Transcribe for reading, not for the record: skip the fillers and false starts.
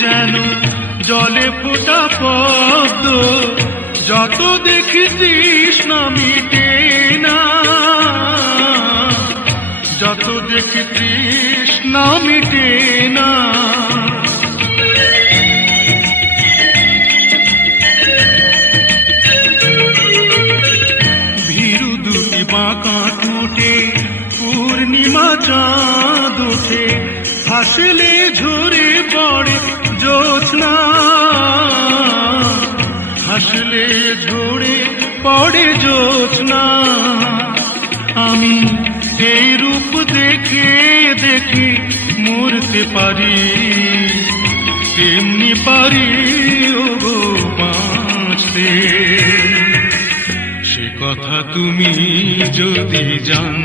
যেন জলে ফোটা পদ্ম, যত দেখি তৃষ্ণা মিটে না, যত দেখি তৃষ্ণা মিটে না। ভীরু দুটি বাঁকা ঠোঁটে পূর্ণিমা চাঁদ ওঠে, হাসলে ঝরে পড়ে জ্যোৎস্না, হাসলে ঝরে পড়ে জ্যোৎস্না। আমি এই রূপ দেখে দেখে মরতে পারি, তেমনি পারি ওগো বাঁচতে। সে কথা তুমি যদি জান।